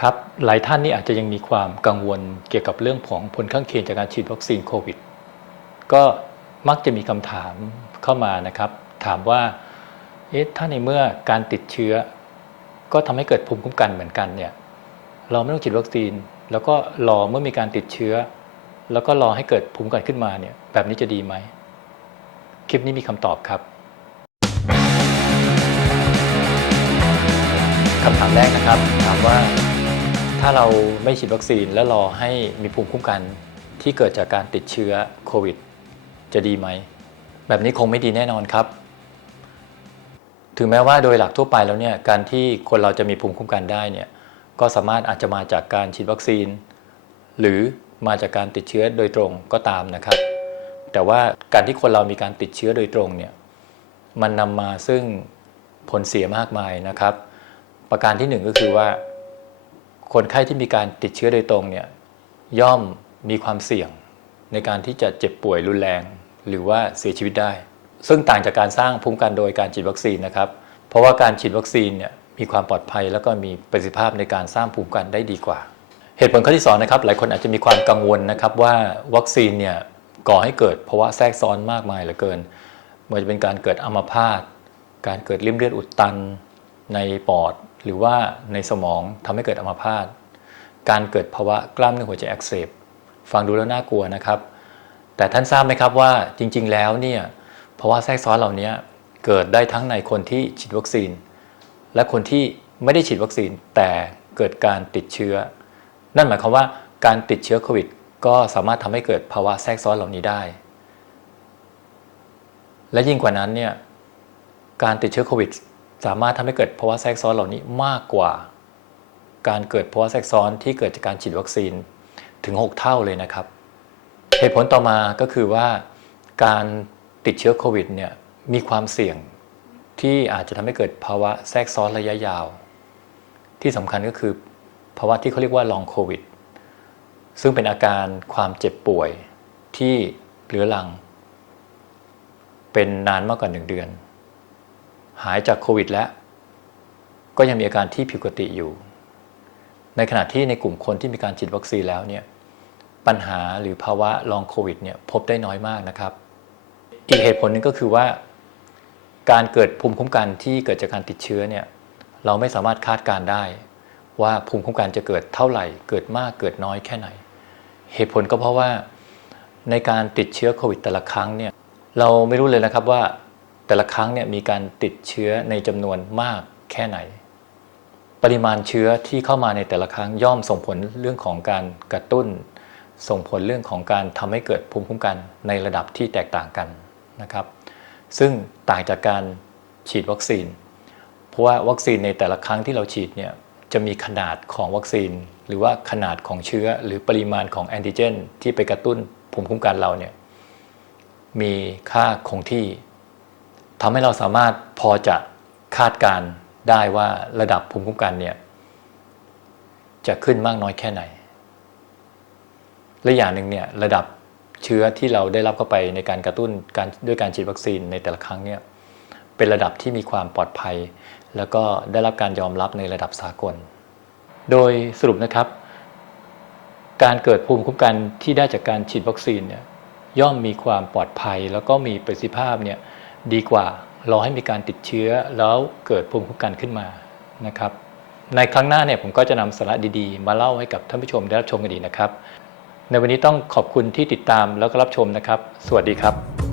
ครับหลายท่านนี่อาจจะยังมีความกังวลเกี่ยวกับเรื่องของผลข้างเคียงจากการฉีดวัคซีนโควิด ก็มักจะมีคำถามเข้ามานะครับ ถามว่าเอ๊ะถ้าในเมื่อการติดเชื้อ ก็ทำให้เกิดภูมิคุ้มกันเหมือนกันเนี่ยเราไม่ต้องฉีดวัคซีน แล้วก็รอเมื่อมีการติดเชื้อ แล้วก็รอให้เกิดภูมิคุ้มกันขึ้นมาเนี่ยแบบนี้จะดีไหมคลิปนี้มีคำตอบครับคำถามแรกนะครับถามว่า ถ้าเราไม่ฉีดวัคซีนแล้วรอให้มีภูมิคุ้มกันที่เกิดจากการติดเชื้อโควิด จะดีไหม แบบนี้คงไม่ดีแน่นอนครับ ถึงแม้ว่าโดยหลักทั่วไปแล้วเนี่ยการที่คนเราจะมีภูมิคุ้มกันได้เนี่ยก็สามารถอาจจะมาจากการฉีดวัคซีน หรือมาจากการติดเชื้อโดยตรงก็ตามนะครับ แต่ว่าการที่คนเรามีการติดเชื้อโดยตรงเนี่ยมันนำมาซึ่งผลเสียมากมายนะครับ ประการที่หนึ่งก็คือว่า คนไข้ที่มีการติดเชื้อโดยตรงเนี่ยย่อมมีความเสี่ยงในการที่จะเจ็บป่วยรุนแรง หรือว่าเสียชีวิตได้ ซึ่งต่างจากการสร้างภูมิคุ้มกันโดยการฉีดวัคซีนนะครับ เพราะว่าการฉีดวัคซีนเนี่ยมีความปลอดภัยแล้วก็มีประสิทธิภาพในการสร้างภูมิคุ้มกันได้ดีกว่า เหตุผลข้อที่สองนะครับหลายคนอาจจะมีความกังวลนะครับว่าวัคซีนเนี่ยก่อให้เกิดภาวะแทรกซ้อนมากมายเหลือเกินไม่ว่าจะเป็นการเกิดอัมพาตการเกิดริ่มเลือดอุดตันในปอด หรือว่าในสมองทำให้เกิดอัมพาตการเกิดภาวะกล้ามเนื้อหัวใจอักเสบฟังดูแล้วน่ากลัวนะครับ แต่ท่านทราบไหมครับว่าจริง ๆ แล้วเนี่ยภาวะแทรกซ้อนเหล่านี้เกิดได้ทั้งในคนที่ฉีดวัคซีน และคนที่ไม่ได้ฉีดวัคซีน แต่เกิดการติดเชื้อ นั่นหมายความว่าการติดเชื้อโควิด ก็สามารถทำให้เกิดภาวะแทรกซ้อนเหล่านี้ได้ และยิ่งกว่านั้นเนี่ยการติดเชื้อโควิด สามารถทำให้เกิดภาวะแทรกซ้อนเหล่านี้มากกว่า การเกิดภาวะแทรกซ้อนที่เกิดจากการฉีดวัคซีนถึง 6 เท่าเลยนะครับ เหตุผลต่อมาก็คือว่าการติดเชื้อโควิดเนี่ยมีความเสี่ยงที่อาจจะทำให้เกิดภาวะแทรกซ้อนระยะยาว ที่สำคัญก็คือภาวะที่เขาเรียกว่าลองโควิด ซึ่งเป็นอาการความเจ็บป่วยที่เรื้อรัง เป็นนานมากกว่าหนึ่งเดือน หายจากโควิดแล้ว ก็ยังมีอาการที่ผิดปกติอยู่ ในขณะที่ในกลุ่มคนที่มีการฉีดวัคซีนแล้วเนี่ยปัญหาหรือภาวะลองโควิดเนี่ยพบได้น้อยมากนะครับ อีกเหตุผลหนึงก็คือว่าการเกิดภูมิคุ้มกันที่เกิดจากการติดเชื้อเนี่ยเราไม่สามารถคาดการได้ ว่าภูมิคุ้มกันจะเกิดเท่าไหร่ เกิดมากเกิดน้อยแค่ไหน เหตุผลก็เพราะว่าในการติดเชื้อโควิดแต่ละครั้งเนี่ยเราไม่รู้เลยนะครับว่า แต่ละครั้งเนี่ยมีการติดเชื้อในจำนวนมากแค่ไหน ปริมาณเชื้อที่เข้ามาในแต่ละครั้งย่อมส่งผลเรื่องของการกระตุ้น ส่งผลเรื่องของการทำให้เกิดภูมิคุ้มกันในระดับที่แตกต่างกันนะครับ ซึ่งต่างจากการฉีดวัคซีน เพราะว่าวัคซีนในแต่ละครั้งที่เราฉีดเนี่ยจะมีขนาดของวัคซีน หรือว่าขนาดของเชื้อหรือปริมาณของแอนติเจน ที่ไปกระตุ้นภูมิคุ้มกันเราเนี่ยมีค่าคงที่ ทำให้เราสามารถพอจะคาดการได้ว่าระดับภูมิคุ้มกันเนี่ยจะขึ้นมากน้อยแค่ไหน และอย่างหนึ่งเนี่ยระดับเชื้อที่เราได้รับเข้าไปในการกระตุ้นการด้วยการฉีดวัคซีนในแต่ละครั้งเนี่ยเป็นระดับที่มีความปลอดภัย แล้วก็ได้รับการยอมรับในระดับสากล โดยสรุปนะครับ การเกิดภูมิคุ้มกันที่ได้จากการฉีดวัคซีนเนี่ยย่อมมีความปลอดภัย แล้วก็มีประสิทธิภาพเนี่ย ดีกว่ารอให้มีการติดเชื้อแล้วเกิดภูมิคุ้มกันขึ้นมานะครับ ในครั้งหน้าเนี่ยผมก็จะนำสาระดีๆ มาเล่าให้กับท่านผู้ชมได้รับชมกันดีนะครับ ในวันนี้ต้องขอบคุณที่ติดตามแล้วก็รับชมนะครับ สวัสดีครับ